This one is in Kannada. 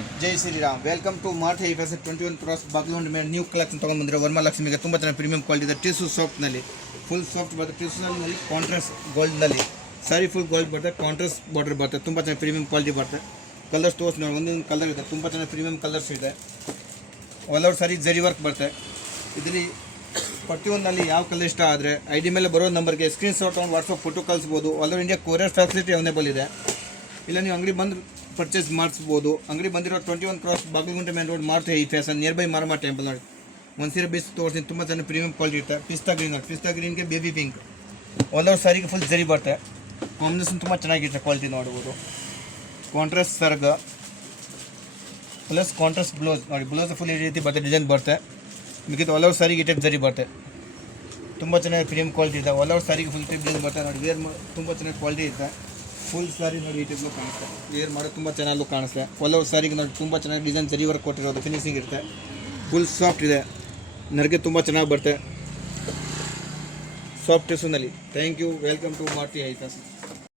ಮಾರುತಿ. ಜೈ Shriram. Welcome to Maruti high fashion 21 cross ಬಾಗಿಲುಂಡ ಮೇಲೆ ನ್ಯೂ ಕಲೆಕ್ಷನ್ ತೊಗೊಂಡು ಬಂದಿರೋ ವರಮಹಾಲಕ್ಷ್ಮಿಗೆ ತುಂಬ ಚೆನ್ನಾಗಿ ಪ್ರೀಮಿಯಂ ಕ್ವಾಲಿಟಿ ಇದೆ. ಟಿಸು ಸಾಫ್ಟ್ನಲ್ಲಿ ಫುಲ್ ಸಾಫ್ಟ್ ಬರುತ್ತೆ. ಟಿಸುನಲ್ಲಿ ಕಾಂಟ್ರಾಸ್ಟ್ ಗೋಲ್ಡ್ನಲ್ಲಿ ಸಾರಿ ಫುಲ್ ಗೋಲ್ಡ್ ಬರುತ್ತೆ. ಕಾಂಟ್ರಾಸ್ಟ್ ಬಾರ್ಡರ್ ಬರುತ್ತೆ. ತುಂಬ ಚೆನ್ನಾಗಿ ಪ್ರೀಮಿಯಂ ಕ್ವಾಲಿಟಿ ಬರುತ್ತೆ. ಕಲರ್ಸ್ ತೋರಿಸಿ ನೋಡಿ, ಒಂದೊಂದು ಕಲರ್ ಇದೆ. ತುಂಬ ಚೆನ್ನಾಗಿ ಪ್ರೀಮಿಯಂ ಕಲರ್ಸ್ ಇದೆ. ಆಲ್ ಓವರ್ ಸಾರಿ ಜರಿ ವರ್ಕ್ ಬರುತ್ತೆ. ಇದರಲ್ಲಿ ಪ್ರತಿಯೊಂದಲ್ಲಿ ಯಾವ ಕಲರ್ ಇಷ್ಟ ಆದರೆ ID ಮೇಲೆ ಬರೋ ನಂಬರ್ಗೆ ಸ್ಕ್ರೀನ್ ಶಾಟ್ ತೊಗೊಂಡು ವಾಟ್ಸಪ್ ಫೋಟೋ ಕಳಿಸ್ಬೋದು. All over India courier facility available ಇದೆ. ಇಲ್ಲ ನೀವು ಅಂಗಡಿ ಬಂದು ಪರ್ಚೇಸ್ ಮಾಡಿಸ್ಬೋದು. ಅಂಗಡಿ ಬಂದಿರೋ 21 cross Bagalagunte main road Maruti high fashion near by Maramma temple ನೋಡಿ. ಒಂದು ಸೀರೆ ಬೇಸ್ ತೋರಿಸ್ತೀನಿ. ತುಂಬ ಚೆನ್ನಾಗಿ ಪ್ರೀಮಿಯಂ ಕ್ವಾಲಿಟಿ ಇರುತ್ತೆ. ಪಿಸ್ತಾ ಗ್ರೀನ್ ನೋಡಿ, ಪಿಸ್ತಾ ಗ್ರೀನ್ಗೆ ಬೇಬಿ ಪಿಂಕ್ ಆಲ್ ಓವರ್ ಸಾರಿಗೆ ಫುಲ್ ಜರಿ ಬರುತ್ತೆ. ಕಾಂಬಿನೇಷನ್ ತುಂಬ ಚೆನ್ನಾಗಿರುತ್ತೆ. ಕ್ವಾಲಿಟಿ ನೋಡ್ಬೋದು. ಕಾಂಟ್ರಾಸ್ಟ್ ಸರ್ಗ ಪ್ಲಸ್ ಕಾಂಟ್ರಾಸ್ಟ್ ಬ್ಲೌಸ್ ನೋಡಿ. ಬ್ಲೌಸ್ ಫುಲ್ ಈ ರೀತಿ ಬರುತ್ತೆ, ಡಿಸೈನ್ ಬರುತ್ತೆ. ಮಿಕ್ಕಿದ್ದು ಆಲ್ ಓವರ್ ಸಾರಿಗೆ ಈ ಟೈಪ್ ಜರಿ ಬರುತ್ತೆ. ತುಂಬ ಚೆನ್ನಾಗಿ ಪ್ರೀಮಿಯಂ ಕ್ವಾಲಿಟಿ ಇದೆ. ಆಲ್ ಓವರ್ ಸಾರಿಗೆ ಫುಲ್ ಟೈಪ್ ಡಿಸೈನ್ ಬರುತ್ತೆ ನೋಡಿ. ವೇರ್ ತುಂಬ ಚೆನ್ನಾಗಿ ಕ್ವಾಲಿಟಿ ಇದೆ. ಫುಲ್ ಸಾರಿ ನೋಡಿ ಈ ಟೈಪ್ಲು ಕಾಣಿಸುತ್ತೆ. ವೇರ್ ಮಾಡೋದು ತುಂಬ ಚೆನ್ನಾಗಿ ಕಾಣಿಸುತ್ತೆ. ಆಲ್ ಓವರ್ ಸಾರಿಗೆ ನೋಡಿ ತುಂಬ ಚೆನ್ನಾಗಿ ಡಿಸೈನ್ ಜರಿ ವರ್ಕ್ ಕೊಟ್ಟಿರೋದು. ಫಿನಿಶಿಂಗ್ ಇರುತ್ತೆ. ಫುಲ್ ಸಾಫ್ಟ್ ಇದೆ. ನರಿಗೆ ತುಂಬ ಚೆನ್ನಾಗಿ ಬರುತ್ತೆ. ಸಾಫ್ಟ್ ಟಿಸುನಲ್ಲಿ. Thank you. Welcome to Maruti high fashion.